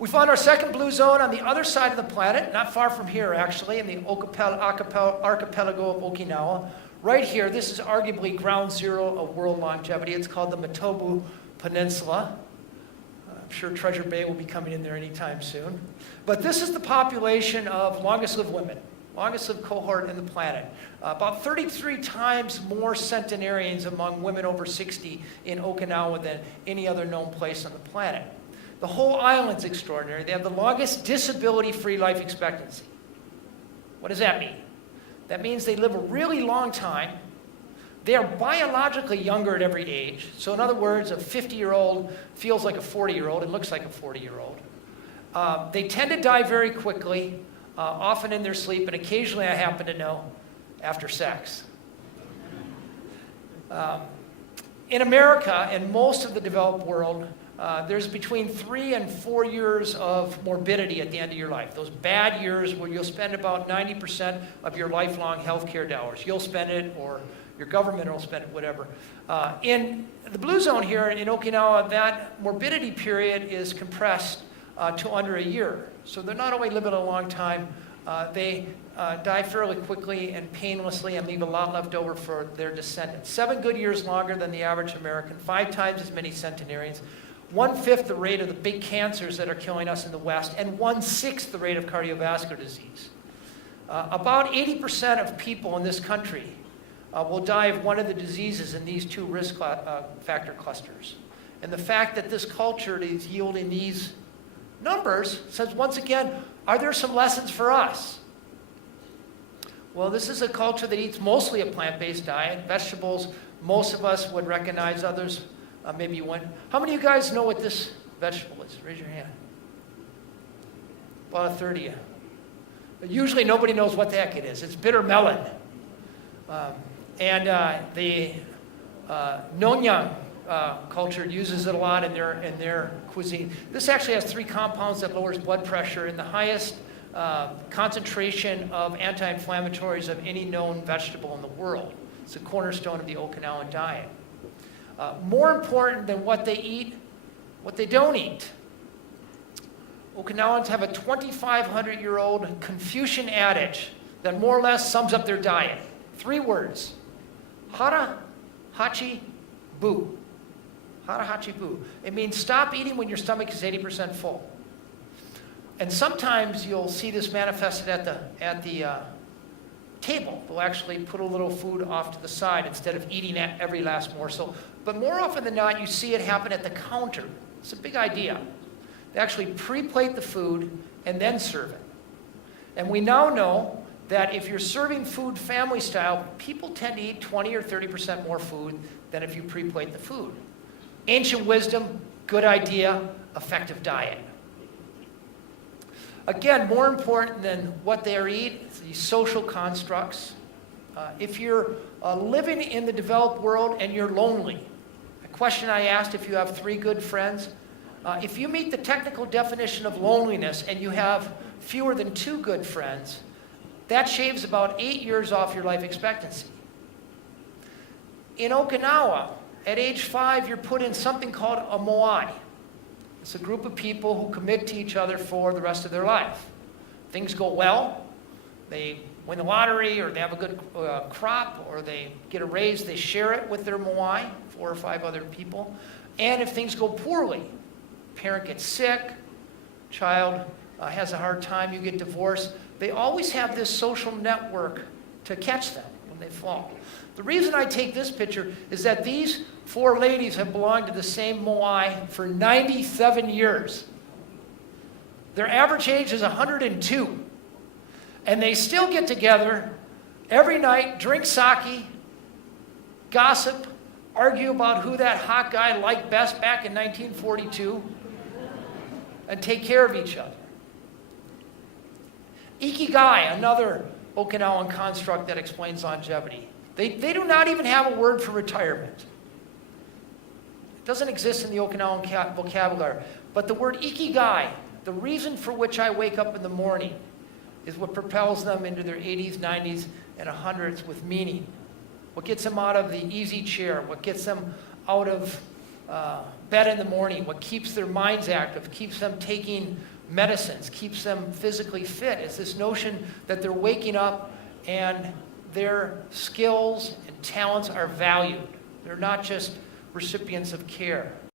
We found our second blue zone on the other side of the planet, not far from here actually, in the archipelago of Okinawa. Right here, this is arguably ground zero of world longevity. It's called the Matobu Peninsula. I'm sure Treasure Bay will be coming in there anytime soon. But this is the population of longest lived women, longest lived cohort in the planet. About 33 times more centenarians among women over 60 in Okinawa than any other known place on the planet. The whole island's extraordinary. They have the longest disability-free life expectancy. What does that mean? That means they live a really long time. They are biologically younger at every age. So in other words, a 50-year-old feels like a 40-year-old and looks like a 40-year-old. They tend to die very quickly, often in their sleep, and occasionally, I happen to know, after sex. In America and most of the developed world, there's between 3 and 4 years of morbidity at the end of your life. Those bad years where you'll spend about 90% of your lifelong healthcare dollars. You'll spend it, or your government will spend it, whatever. In the blue zone here in Okinawa, that morbidity period is compressed to under a year. So they're not only living a long time, they die fairly quickly and painlessly and leave a lot left over for their descendants. 7 good years longer than the average American, 5 times as many centenarians. 1/5 the rate of the big cancers that are killing us in the West, and 1/6 the rate of cardiovascular disease. About 80% of people in this country will die of one of the diseases in these 2 risk factor clusters. And the fact that this culture is yielding these numbers says, once again, are there some lessons for us? Well, this is a culture that eats mostly a plant-based diet. Vegetables, most of us would recognize, others maybe you wouldn't. How many of you guys know what this vegetable is? Raise your hand. About a third of you. But usually nobody knows what the heck it is. It's bitter melon. The Nonyang culture uses it a lot in their cuisine. This actually has 3 compounds that lowers blood pressure and the highest concentration of anti-inflammatories of any known vegetable in the world. It's a cornerstone of the Okinawan diet. More important than what they eat, what they don't eat. Okinawans have a 2,500-year-old Confucian adage that more or less sums up their diet. 3 words. Hara, hachi, bu. Hara, hachi, bu. It means stop eating when your stomach is 80% full. And sometimes you'll see this manifested at the table. They'll actually put a little food off to the side instead of eating at every last morsel. But more often than not, you see it happen at the counter. It's a big idea. They actually pre-plate the food and then serve it. And we now know that if you're serving food family style, people tend to eat 20 or 30% more food than if you pre-plate the food. Ancient wisdom, good idea, effective diet. Again, more important than what they eat, these social constructs. If you're living in the developed world and you're lonely, a question I asked if you have 3 good friends, if you meet the technical definition of loneliness and you have fewer than 2 good friends, that shaves about 8 years off your life expectancy. In Okinawa, at age 5, you're put in something called a moai. It's a group of people who commit to each other for the rest of their life. Things go well, they win the lottery, or they have a good crop, or they get a raise, they share it with their moai, 4 or 5 other people. And if things go poorly, parent gets sick, child has a hard time, you get divorced, they always have this social network to catch them when they fall. The reason I take this picture is that these 4 ladies have belonged to the same moai for 97 years. Their average age is 102. And they still get together every night, drink sake, gossip, argue about who that hot guy liked best back in 1942, and take care of each other. Ikigai, another Okinawan construct that explains longevity. They do not even have a word for retirement. It doesn't exist in the Okinawan vocabulary. But the word ikigai, the reason for which I wake up in the morning, is what propels them into their 80s, 90s, and 100s with meaning. What gets them out of the easy chair, what gets them out of bed in the morning, what keeps their minds active, keeps them taking medicines, keeps them physically fit. It's this notion that they're waking up and their skills and talents are valued. They're not just recipients of care.